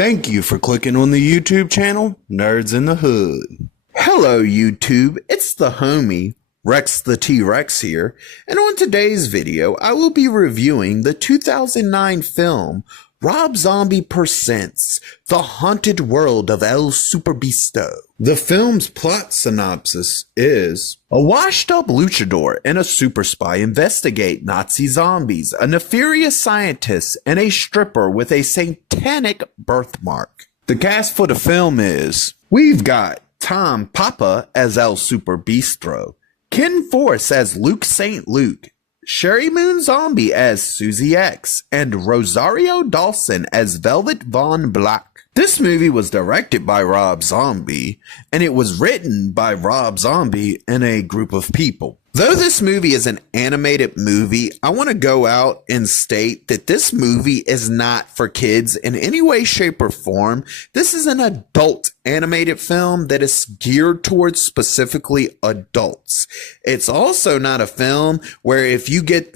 Thank you for clicking on the YouTube channel, Nerds in the Hood. Hello YouTube, it's the homie, Rex the T-Rex here, and on today's video, I will be reviewing the 2009 film, Rob Zombie Presents The Haunted World of El Superbeasto. The film's plot synopsis is: a washed-up luchador and a super spy investigate Nazi zombies, a nefarious scientist, and a stripper with a satanic birthmark. The cast for the film is: we've got Tom Papa as El Superbeasto, Ken Force as Luke St. Luke, Sherry Moon Zombie as Susie X, and Rosario Dawson as Velvet Von Black. This movie was directed by Rob Zombie, and it was written by Rob Zombie and a group of people. Though this movie is an animated movie, I want to go out and state that this movie is not for kids in any way, shape, or form. This is an adult animated film that is geared towards specifically adults. It's also not a film where if you get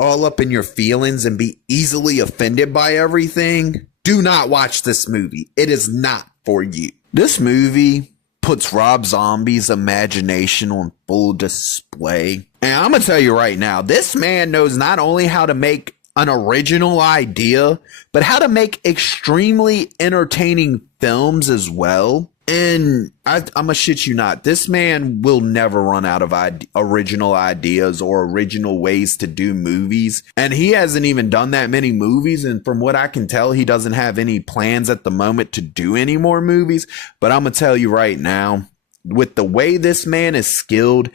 all up in your feelings and be easily offended by everything, do not watch this movie. It is not for you. This movie puts Rob Zombie's imagination on full display. And I'm gonna tell you right now, this man knows not only how to make an original idea, but how to make extremely entertaining films as well. And I'm gonna shit you not, this man will never run out of original ideas or original ways to do movies. And he hasn't even done that many movies. And from what I can tell, he doesn't have any plans at the moment to do any more movies. But I'm gonna tell you right now, with the way this man is skilled,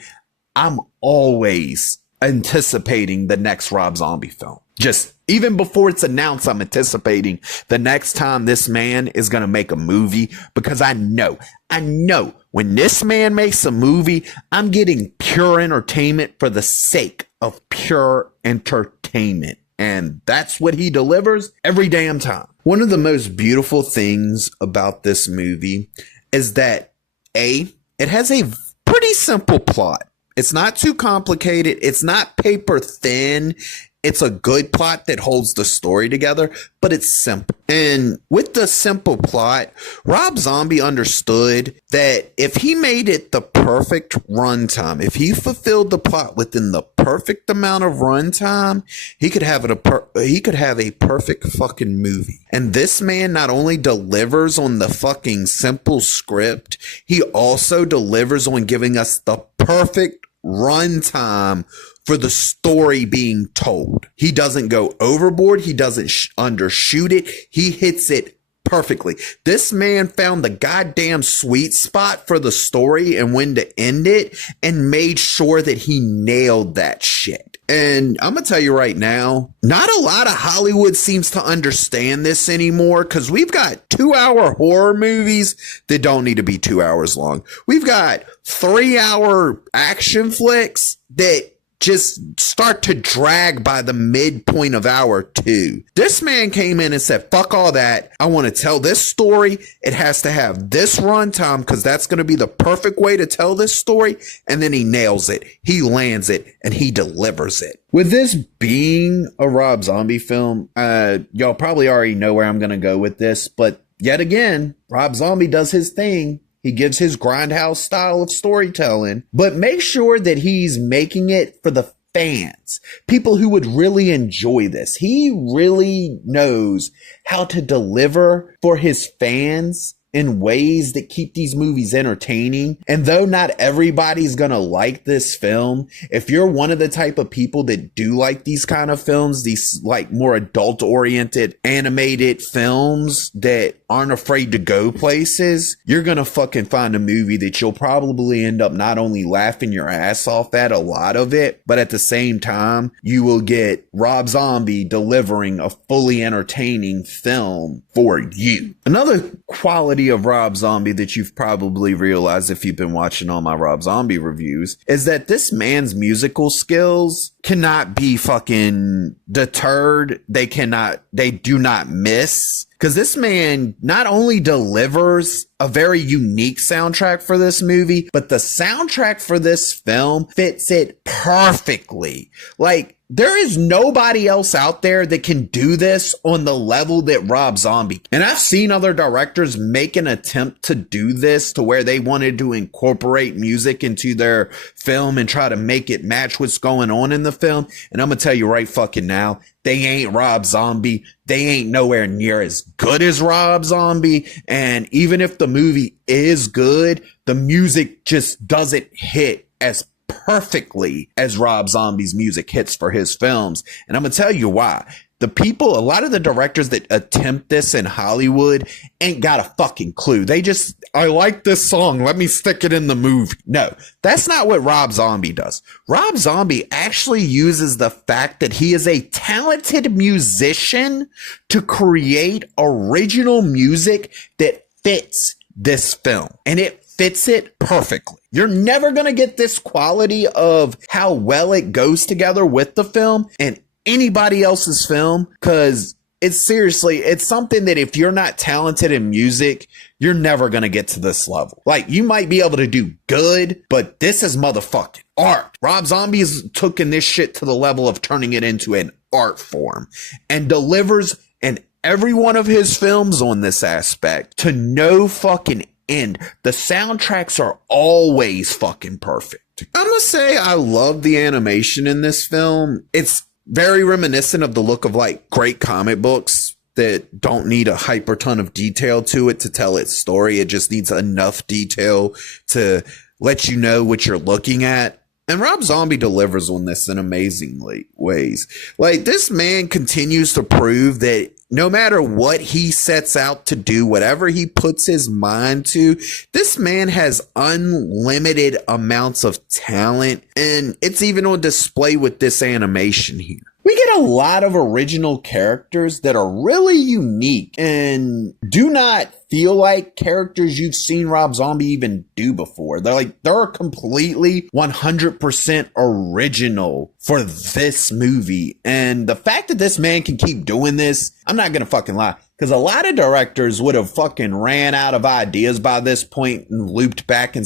I'm always anticipating the next Rob Zombie film. Just even before it's announced, I'm anticipating the next time this man is going to make a movie, because I know when this man makes a movie, I'm getting pure entertainment for the sake of pure entertainment. And that's what he delivers every damn time. One of the most beautiful things about this movie is that it has a pretty simple plot. It's not too complicated. It's not paper thin. It's a good plot that holds the story together, but it's simple. And with the simple plot, Rob Zombie understood that if he made it the perfect runtime, if he fulfilled the plot within the perfect amount of runtime, he could have a perfect fucking movie. And this man not only delivers on the fucking simple script, he also delivers on giving us the perfect runtime for the story being told. He doesn't go overboard. He doesn't undershoot it. He hits it perfectly. This man found the goddamn sweet spot for the story and when to end it, and made sure that he nailed that shit. And I'm gonna tell you right now, not a lot of Hollywood seems to understand this anymore, because we've got 2-hour horror movies that don't need to be 2 hours long. We've got 3-hour action flicks that just start to drag by the midpoint of hour 2. This man came in and said, fuck all that. I want to tell this story. It has to have this runtime because that's going to be the perfect way to tell this story. And then he nails it. He lands it and he delivers it. With this being a Rob Zombie film, y'all probably already know where I'm going to go with this. But yet again, Rob Zombie does his thing. He gives his grindhouse style of storytelling, but make sure that he's making it for the fans, people who would really enjoy this. He really knows how to deliver for his fans in ways that keep these movies entertaining. And though not everybody's gonna like this film, if you're one of the type of people that do like these kind of films, these like more adult oriented animated films that aren't afraid to go places, you're gonna fucking find a movie that you'll probably end up not only laughing your ass off at a lot of it, but at the same time, you will get Rob Zombie delivering a fully entertaining film for you. Another quality of Rob Zombie that you've probably realized if you've been watching all my Rob Zombie reviews is that this man's musical skills cannot be fucking deterred. They do not miss. Because this man not only delivers a very unique soundtrack for this movie, but the soundtrack for this film fits it perfectly. Like, there is nobody else out there that can do this on the level that Rob Zombie. And I've seen other directors make an attempt to do this to where they wanted to incorporate music into their film and try to make it match what's going on in the film. And I'm going to tell you right fucking now, they ain't Rob Zombie. They ain't nowhere near as good as Rob Zombie. And even if the movie is good, the music just doesn't hit as perfectly as Rob Zombie's music hits for his films. And I'm going to tell you why. A lot of the directors that attempt this in Hollywood ain't got a fucking clue. They just, I like this song, let me stick it in the movie. No, that's not what Rob Zombie does. Rob Zombie actually uses the fact that he is a talented musician to create original music that fits this film. And it fits it perfectly. You're never going to get this quality of how well it goes together with the film and anybody else's film, because it's something that if you're not talented in music, you're never going to get to this level. Like, you might be able to do good, but this is motherfucking art. Rob Zombie has taken this shit to the level of turning it into an art form and delivers in every one of his films on this aspect to no fucking end. The soundtracks are always fucking perfect. I'm gonna say I love the animation in this film. It's very reminiscent of the look of like great comic books that don't need a hyper ton of detail to it to tell its story. It just needs enough detail to let you know what you're looking at. And Rob Zombie delivers on this in amazing ways. Like, this man continues to prove that no matter what he sets out to do, whatever he puts his mind to, this man has unlimited amounts of talent. And it's even on display with this animation here. We get a lot of original characters that are really unique and do not feel like characters you've seen Rob Zombie even do before. They're completely 100% original for this movie. And the fact that this man can keep doing this, I'm not going to fucking lie, because a lot of directors would have fucking ran out of ideas by this point and looped back and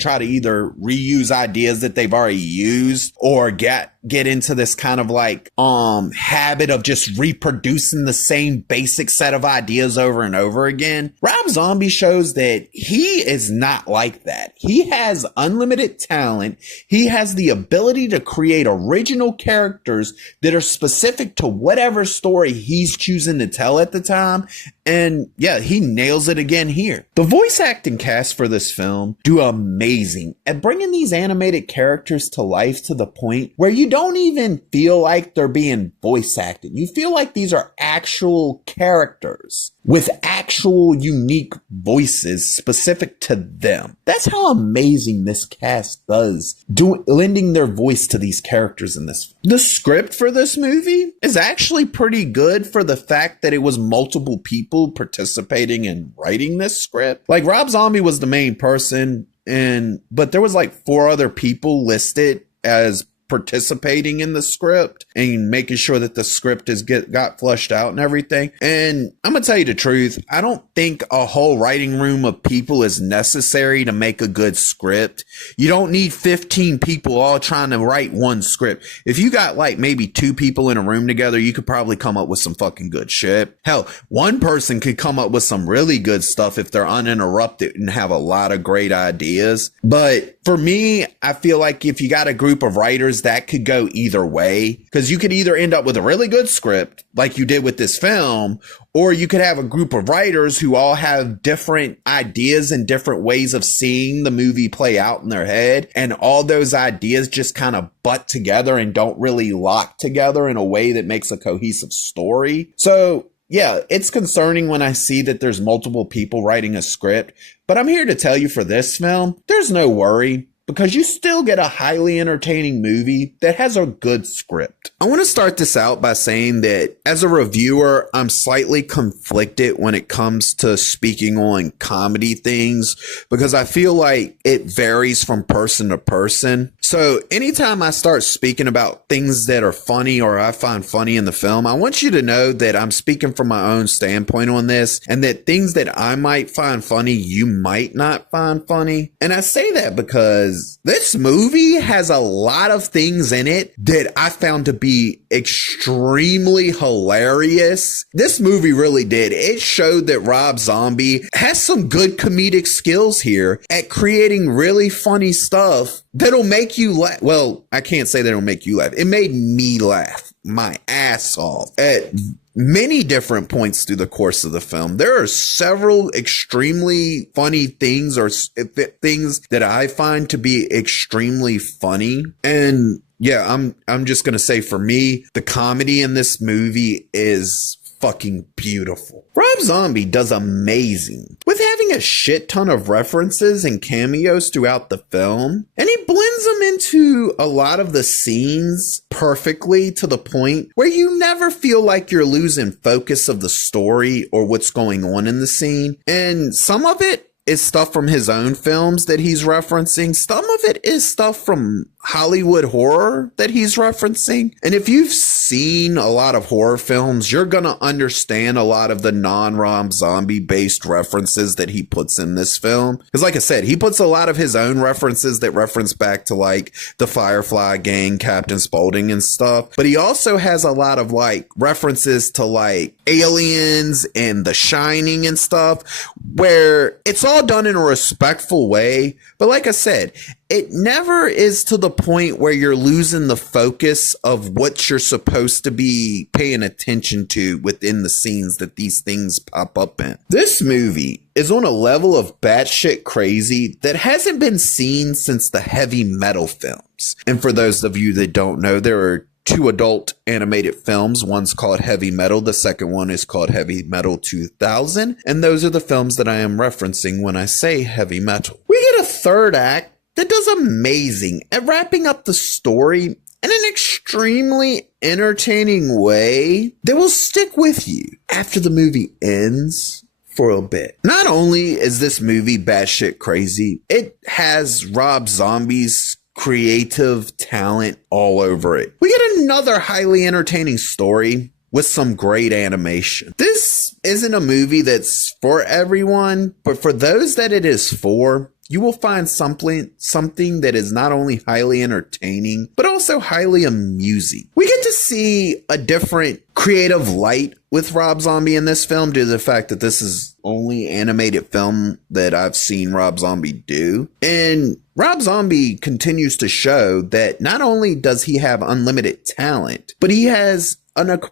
try to either reuse ideas that they've already used or get into this kind of like habit of just reproducing the same basic set of ideas over and over again. Rob Zombie shows that he is not like that. He has unlimited talent. He has the ability to create original characters that are specific to whatever story he's choosing to tell at the time. And yeah, he nails it again here. The voice acting cast for this film do amazing at bringing these animated characters to life to the point where you don't even feel like they're being voice acted. You feel like these are actual characters with actual unique voices specific to them. That's how amazing this cast does, lending their voice to these characters in this film. The script for this movie is actually pretty good for the fact that it was multiple people participating in writing this script. Like, Rob Zombie was the main person, but there was like 4 other people listed as participating in the script and making sure that the script got flushed out and everything. And I'm gonna tell you the truth, I don't think a whole writing room of people is necessary to make a good script. You don't need 15 people all trying to write one script. If you got like maybe 2 people in a room together, you could probably come up with some fucking good shit. Hell, one person could come up with some really good stuff if they're uninterrupted and have a lot of great ideas. But for me, I feel like if you got a group of writers, that could go either way, because you could either end up with a really good script like you did with this film, or you could have a group of writers who all have different ideas and different ways of seeing the movie play out in their head. And all those ideas just kind of butt together and don't really lock together in a way that makes a cohesive story. So yeah, it's concerning when I see that there's multiple people writing a script, but I'm here to tell you for this film, there's no worry, because you still get a highly entertaining movie that has a good script. I want to start this out by saying that as a reviewer, I'm slightly conflicted when it comes to speaking on comedy things, because I feel like it varies from person to person. So anytime I start speaking about things that are funny or I find funny in the film, I want you to know that I'm speaking from my own standpoint on this, and that things that I might find funny, you might not find funny. And I say that because this movie has a lot of things in it that I found to be extremely hilarious. This movie really did. It showed that Rob Zombie has some good comedic skills here at creating really funny stuff that'll make you laugh. Well, I can't say that'll make you laugh. It made me laugh my ass off at many different points through the course of the film. There are several extremely funny things or things that I find to be extremely funny. And yeah, I'm just going to say, for me, the comedy in this movie is fucking beautiful. Rob Zombie does amazing with having a shit ton of references and cameos throughout the film, and he blends them into a lot of the scenes perfectly, to the point where you never feel like you're losing focus of the story or what's going on in the scene. And some of it is stuff from his own films that he's referencing. Some of it is stuff from Hollywood horror that he's referencing. And if you've seen a lot of horror films, you're going to understand a lot of the non-Rob Zombie based references that he puts in this film. Because like I said, he puts a lot of his own references that reference back to like the Firefly Gang, Captain Spaulding and stuff. But he also has a lot of like references to like Aliens and The Shining and stuff, where it's all done in a respectful way. But like I said, it never is to the point where you're losing the focus of what you're supposed to be paying attention to within the scenes that these things pop up in. This movie is on a level of batshit crazy that hasn't been seen since the heavy metal films. And for those of you that don't know, there are two adult animated films. One's called Heavy Metal. The second one is called Heavy Metal 2000. And those are the films that I am referencing when I say heavy metal. We get a third act that does amazing at wrapping up the story in an extremely entertaining way that will stick with you after the movie ends for a bit. Not only is this movie batshit crazy, it has Rob Zombie's creative talent all over it. We get another highly entertaining story with some great animation. This isn't a movie that's for everyone, but for those that it is for, you will find something that is not only highly entertaining, but also highly amusing. We get to see a different creative light with Rob Zombie in this film due to the fact that this is only animated film that I've seen Rob Zombie do. And Rob Zombie continues to show that not only does he have unlimited talent, but he has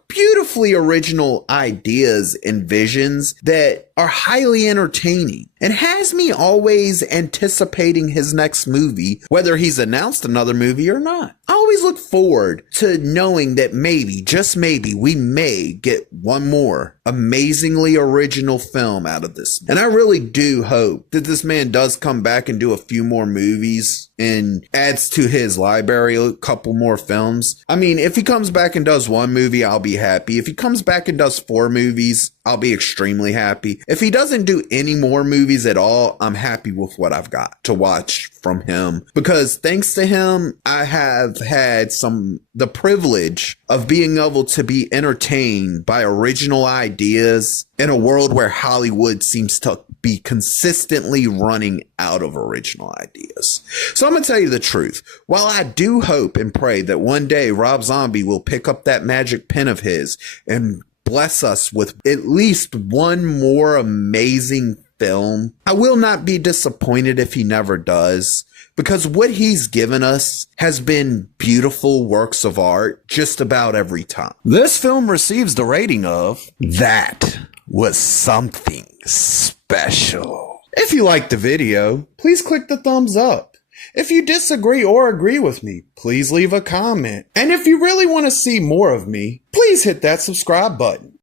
beautifully original ideas and visions that are highly entertaining and has me always anticipating his next movie, whether he's announced another movie or not. I always look forward to knowing that maybe, just maybe, we may get one more amazingly original film out of this. And I really do hope that this man does come back and do a few more movies and adds to his library a couple more films. I mean, if he comes back and does one movie, I'll be happy. If he comes back and does 4 movies, I'll be extremely happy. If he doesn't do any more movies at all, I'm happy with what I've got to watch from him, because thanks to him, I have had the privilege of being able to be entertained by original ideas in a world where Hollywood seems to be consistently running out of original ideas. So I'm going to tell you the truth. While I do hope and pray that one day Rob Zombie will pick up that magic pen of his and bless us with at least one more amazing film, I will not be disappointed if he never does, because what he's given us has been beautiful works of art just about every time. This film receives the rating of "That was something special." If you liked the video, please click the thumbs up. If you disagree or agree with me, please leave a comment. And if you really want to see more of me, please hit that subscribe button.